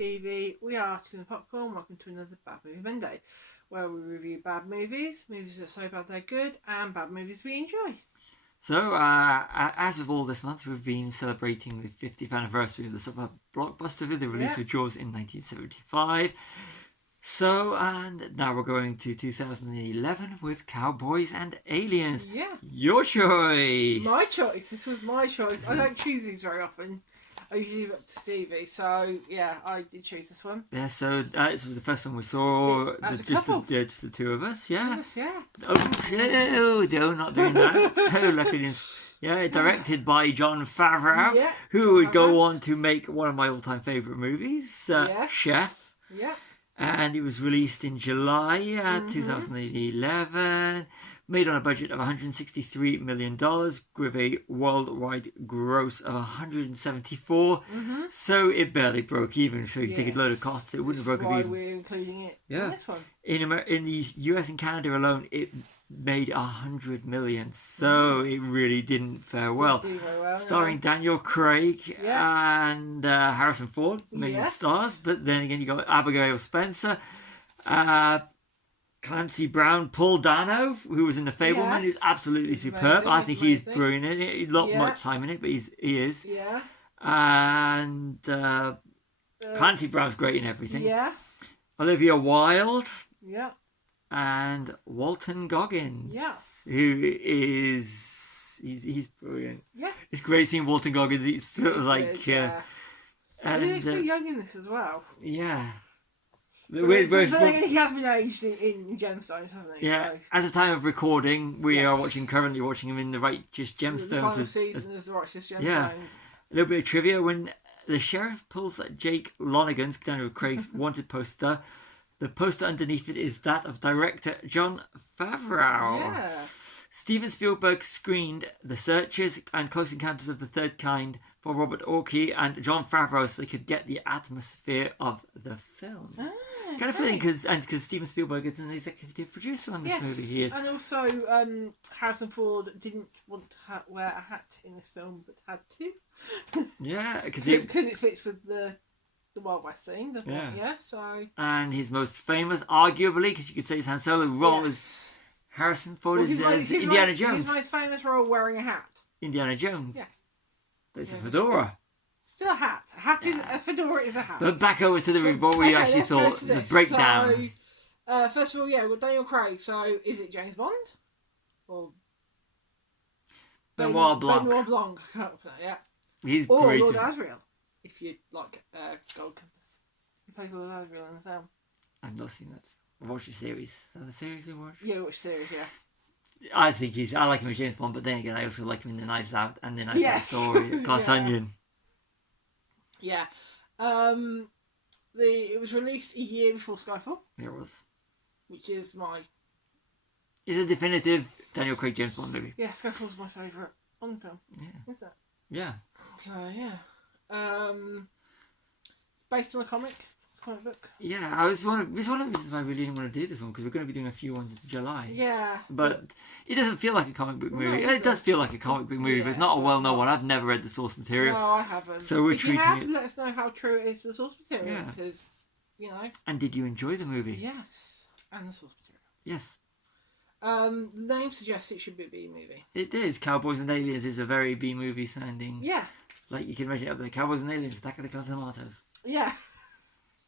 Stevie. We are Tin Popcorn. Welcome to another Bad Movie Monday, where we review bad movies that are so bad they're good, and bad movies we enjoy. So, as with all this month, we've been celebrating the 50th anniversary of the Summer Blockbuster, the release of Jaws in 1975. So, and now we're going to 2011 with Cowboys and Aliens. Yeah. Your choice. My choice. This was my choice. I don't choose these very often. I usually leave it to Stevie. So, yeah, I did choose this one. Yeah, so this was the first one we saw. As a just couple. Just the two of us, yeah. Yes, yeah. Oh, no, not doing that. So, luckily, yeah, directed by Jon Favreau, who would go on to make one of my all-time favourite movies, Chef. Yeah. And it was released in July 2011, made on a budget of $163 million, with a worldwide gross of $174. So it barely broke even. So if you take a load of costs, it wouldn't have broken even. Why we're including it in this one. In the US and Canada alone, it made $100 million. So it really didn't fare well. Didn't do very well. Starring Daniel Craig and Harrison Ford, main stars. But then again, you got Abigail Spencer, Clancy Brown, Paul Dano, who was in The Fableman, is absolutely superb. I think he's brilliant in it. Not much time in it, but he is. Yeah. And Clancy Brown's great in everything. Yeah. Olivia Wilde. Yeah. And Walton Goggins. Yes. Who is... He's brilliant. Yeah. It's great seeing Walton Goggins. He's sort of like... and he's so young in this as well. Yeah. He has been aged in Gemstones, hasn't he? Yeah. So. At the time of recording, we are currently watching him in The Righteous Gemstones. The final season of The Righteous Gemstones. Yeah. A little bit of trivia. When the sheriff pulls Jake Lonigan's, Daniel Craig's wanted poster, the poster underneath it is that of director Jon Favreau. Yeah. Steven Spielberg screened The Searchers and Close Encounters of the Third Kind for Robert Orci and Jon Favreau so they could get the atmosphere of the film. Kind of feeling because Steven Spielberg is an executive producer on this movie. He is. And also Harrison Ford didn't want to wear a hat in this film, but had to. Yeah, because it fits with the Wild West scene, doesn't it? Yeah. So. And his most famous, arguably, because you could say his Han Solo role is Harrison Ford as Indiana Jones. His most famous role wearing a hat. Indiana Jones. Yeah. But it's a fedora. Still a hat. A fedora is a hat. But back over to what we actually thought, the breakdown. So, first of all, we've got Daniel Craig. So, is it James Bond? Or Benoit Blanc. Benoit Blanc. Yeah. He's or great. Lord Asriel, if you like Gold Compass. He plays Lord Asriel in the film. I've not seen that. I've watched the series. Is that the series we watched? Yeah, we watched the series, yeah. I like him as James Bond, but then again, I also like him in The Knives Out and The Knives Out story, Glass Onion. Yeah. It was released a year before Skyfall. It was. Which is It's a definitive Daniel Craig James Bond movie. Yeah, Skyfall's my favourite Bond film. Yeah. Is that? Yeah. So, yeah. It's based on a comic book. Yeah, it's one of the reasons why I really didn't want to do this one, because we're going to be doing a few ones in July. Yeah. But it doesn't feel like a comic book movie. It does feel like a comic book movie, but it's not a well-known one. I've never read the source material. No, I haven't. So we're treating it... let us know how true it is to the source material, because, And did you enjoy the movie? Yes. And the source material. Yes. The name suggests it should be a B movie. It is. Cowboys and Aliens is a very B movie sounding. Yeah. Like you can imagine it up there. Cowboys and Aliens, Attack of the Clones Tomatoes. Yeah.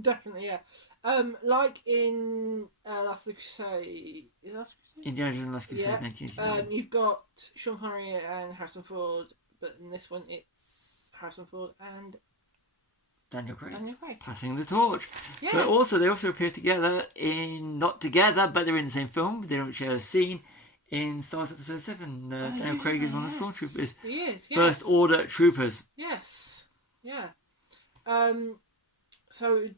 Definitely, yeah. Like in Last of the Crusade. Is that Last of the Crusade? Indiana Jones and Last Crusade, 1989. You've got Sean Connery and Harrison Ford, but in this one it's Harrison Ford and Daniel Craig. Craig. Passing the torch. Yeah. But also, they also appear together not together, but they're in the same film. They don't share a scene in Star Wars Episode 7. Daniel Craig is one of the stormtroopers. He is, yes. First Order troopers. Yes. Yeah. So,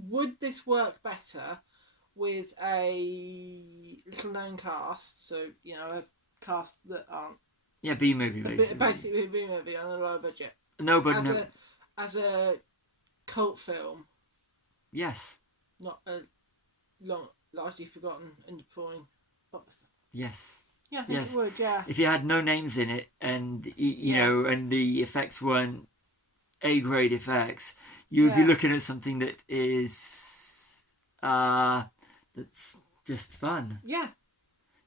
would this work better with a little known cast? So, a cast that aren't... Yeah, B-movie, basically. Basically a B-movie on a lower budget. No, but As a cult film. Yes. Not a largely forgotten, underperforming blockbuster. Yes. Yeah, I think it would, yeah. If you had no names in it and, you know, and the effects weren't A-grade effects, you would be Yeah. looking at something that is that's just fun. Yeah.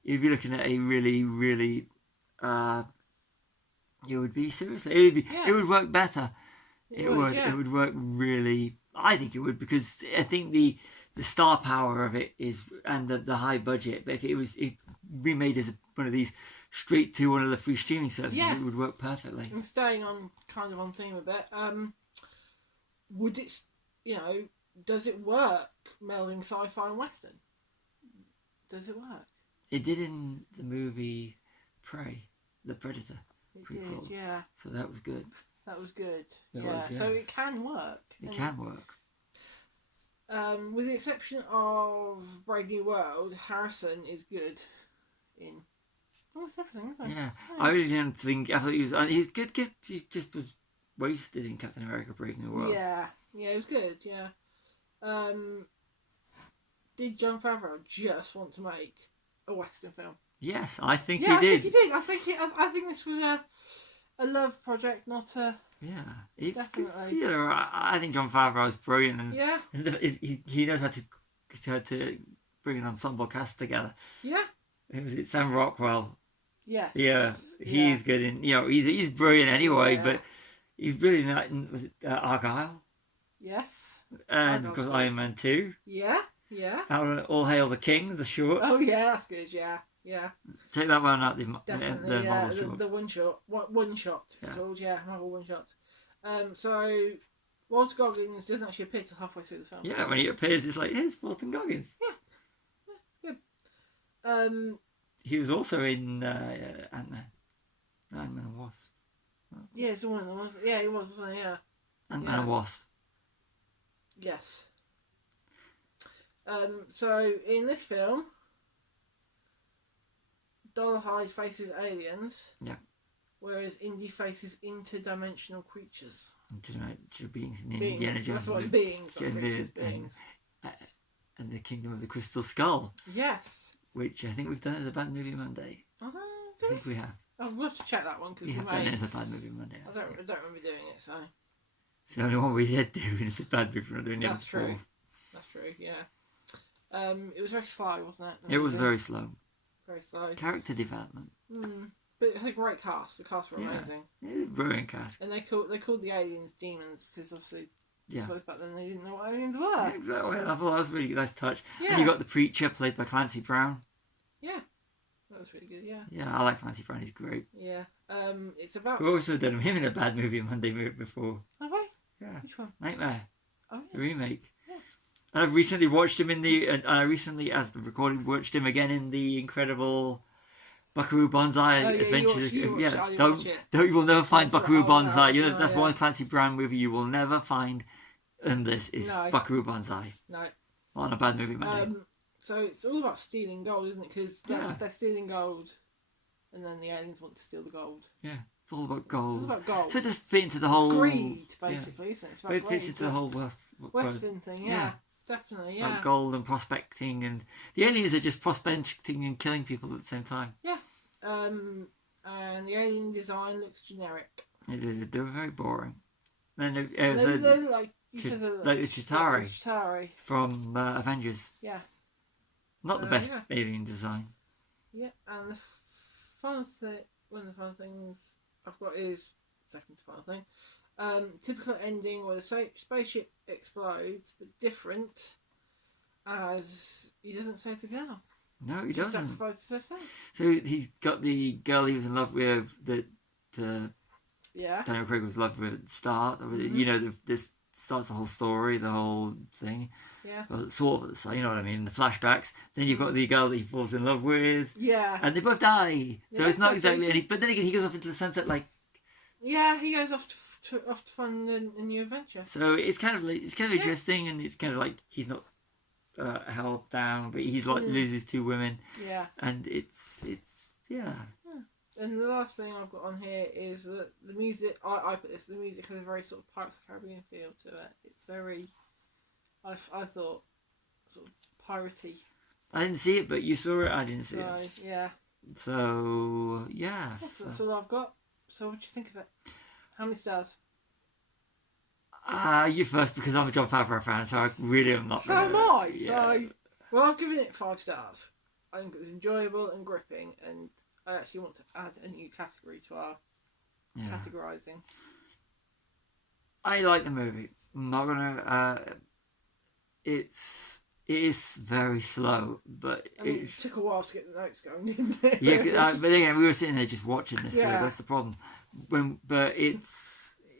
You'd be looking at a really, really it would be seriously. It would be. Yeah. It would work better. It would. It Yeah. would work really. I think it would, because I think the star power of it is, and the high budget. But if it remade as one of these straight to one of the free streaming services, Yeah. it would work perfectly. And staying on kind of on theme a bit, would it, does it work melding sci-fi and western? Does it work? It did in the movie Prey, the Predator prequel. Did, yeah. So that was good. That was good. It yeah. was, So yes. it can work. It can work. With the exception of Brave New World, Harrison is good in almost everything, isn't he? Yeah. I really didn't think. I thought he was. He's good. He just was wasted in Captain America: Brave New World. Yeah. Yeah, it was good. Yeah. Did Jon Favreau just want to make a western film? Yes, I think Yeah, he did. I think he did. I think this was a love project, not a. Yeah, it's Definitely. good. I think Jon Favreau is brilliant, and Yeah. he knows how to bring an ensemble cast together. Yeah. Was it Sam Rockwell? Yes. Yeah, he's good in. He's brilliant anyway, Yeah. but he's brilliant in was it Argyle? Yes. And Argyle's of course good. Iron Man 2. Yeah. Yeah. All Hail the King, the short. Oh yeah, that's good. Yeah. Yeah. Take that one out, the Definitely. model short. The one shot. One shot. It's Yeah. called. Yeah. Marvel one shot. So Walter Goggins doesn't actually appear till halfway through the film. Yeah, when he appears, it's like, here's Walton Goggins. It's good. He was also in Ant-Man. Ant-Man and Wasp. Yeah, it's one of them. Yeah, he was. Wasn't he? Yeah. Ant-Man and Wasp. Yes. So in this film, Dolarhyde faces aliens. Yeah. Whereas Indy faces interdimensional creatures. Interdimensional beings in Beings. Indiana Jones. That's what beings. Not and creatures, the- beings. And the Kingdom of the Crystal Skull, Yes. which I think we've done as a Bad Movie Monday. I I think we have. I'll have to check that one because We have done it as a Bad Movie Monday. I don't remember doing it. So It's the only one we did do, and it's a Bad Movie Monday. that's true. That's true. Yeah. It was very slow, wasn't it? It was very slow. very slow. Character development. But it had a great cast. The cast were Yeah. amazing. Brilliant cast. And they called the aliens demons because obviously I Yeah. suppose back then they didn't know what aliens were. Exactly. And I thought that was a really nice touch. Yeah. And you got the preacher played by Clancy Brown. Yeah. That was really good, yeah. Yeah, I like Clancy Brown. He's great. Yeah. It's about We've also done him in a Bad Movie Monday before. Have I? Yeah. Which one? Nightmare. Oh The yeah. remake. Yeah. And I've recently watched him in the. I recently, as the recording, watched him again in the incredible Buckaroo Banzai Oh, yeah, Adventures. you watched it. I didn't don't watch it. don't you will never find That's Buckaroo right. Oh, yeah, Banzai. that's right, That's yeah. one Clancy Brown movie you will never find. And this is No. Buckaroo Banzai No. on a Bad Movie Monday. So it's all about stealing gold, isn't it? Because Yeah. they're stealing gold, and then the aliens want to steal the gold. Yeah, it's all about It's gold. all about gold. So it just fit into the whole Greed, basically, isn't it? It's about It fits greed, into the whole wealth. Western thing. Yeah, definitely. Yeah. Like gold and prospecting, and the aliens are just prospecting and killing people at the same time. Yeah. And the alien design looks generic. They're very boring. Then They're like you said, like the Chitauri Chitauri. from Avengers. Yeah. Not the best Yeah. alien design. Yeah, and the fun thing, one of the fun things I've got is second to final thing. Typical ending where the spaceship explodes, but different, as he doesn't save the girl. No, he He doesn't. sacrifices herself. So he's got the girl he was in love with that Yeah. Daniel Craig was in love with at the start. Mm-hmm. You know, this starts the whole story, the whole thing. Yeah. Well, sort of, so you know what I mean, the flashbacks. Then you've got the girl that he falls in love with, Yeah. and they both die. So Yeah, it's not that's exactly. it. But then again, he goes off into the sunset like. Yeah, he goes off to find a new adventure. So it's kind of Yeah. interesting, and it's kind of like he's not held down, but he's like loses two women, Yeah. and it's yeah. And the last thing I've got on here is that the music. I put this. The music has a very sort of Pirates of the Caribbean feel to it. It's very. I thought sort of piratey. I didn't see it, but you saw it. I didn't see So it. yeah. So yeah. That's all I've got. So what do you think of it? How many stars? You first, because I'm a John Favreau fan, so I really am not. So am I. Yeah. So, well, I've given it 5 stars. I think it was enjoyable and gripping, and I actually want to add a new category to our categorising. I like the movie. I'm not gonna. It is very slow, but it took a while to get the notes going, didn't it? Yeah, but again, we were sitting there just watching this, so Yeah. that's the problem. But it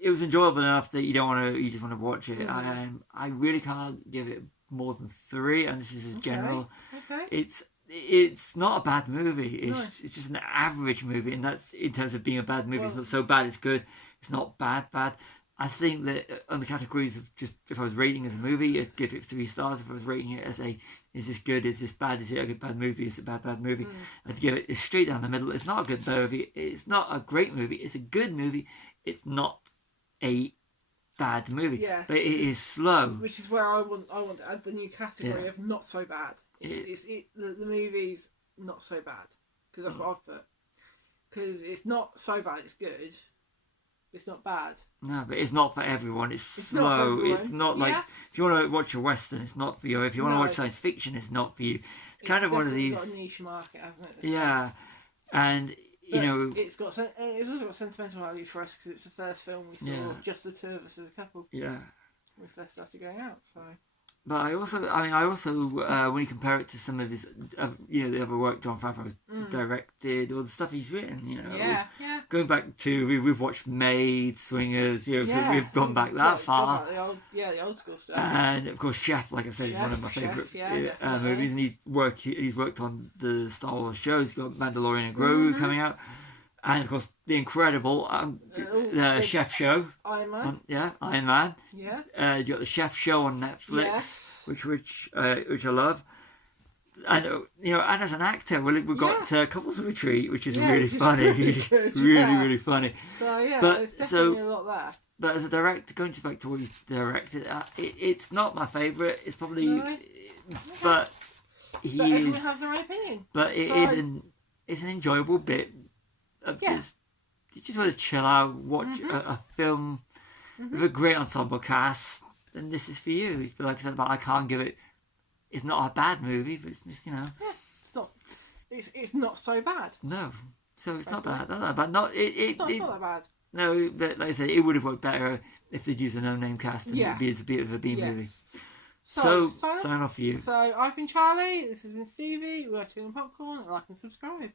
was enjoyable enough that you just want to watch it. Mm-hmm. I really can't give it more than 3, and this is a general. Okay. It's not a bad movie. Nice. It's just an average movie, and that's in terms of being a bad movie. Well, it's not so bad. It's good. It's not bad. I think that on the categories of just if I was rating as a movie, I'd give it 3 stars. If I was rating it as is this good? Is this bad? Is it a good bad movie? Is it a bad movie? I'd give it straight down the middle. It's not a good movie. It's not a great movie. It's a good movie. It's not a bad movie. Yeah. But it is slow. Which is where I want to add the new category of not so bad. The movie's not so bad, because that's what I've put. Because it's not so bad. It's good. It's not bad. No, but it's not for everyone. It's slow. It's not like if you want to watch a western, it's not for you. If you want to watch science fiction, it's not for you. It's kind of one of these. It's got a niche market, hasn't it? Yeah, and it's also got sentimental value for us because it's the first film we saw just the 2 of us as a couple. Yeah. When we first started going out, so. But I also, when you compare it to some of his, the other work John Favreau directed, or the stuff he's written, going back to we've watched Maid, Swingers, so we've gone back that far. The old school stuff. And of course, Chef, like I said, is one of my favourite movies, and he's worked on the Star Wars shows. He's got Mandalorian and Grogu coming out. And of course, the incredible Chef Show. Iron Man. Iron Man. Yeah. You got the Chef Show on Netflix, which I love. And and as an actor, we've got Couples Retreat, which is really funny, really funny. So there's definitely a lot there. But as a director, going back to what he's directed, it's not my favourite. It's probably, but everyone has their own opinion. But it's an enjoyable bit. You just want to chill out, watch a film with a great ensemble cast, and this is for you. But like I said, I can't give it. It's not a bad movie, but it's just it's not. It's not so bad. No, so it's not bad. Not that bad. It's not that bad. No, but like I said, it would have worked better if they'd used a no-name cast and it'd be a bit of a B movie. So sign off for you. So I've been Charlie. This has been Stevie. We're watching Popcorn. Like and subscribe.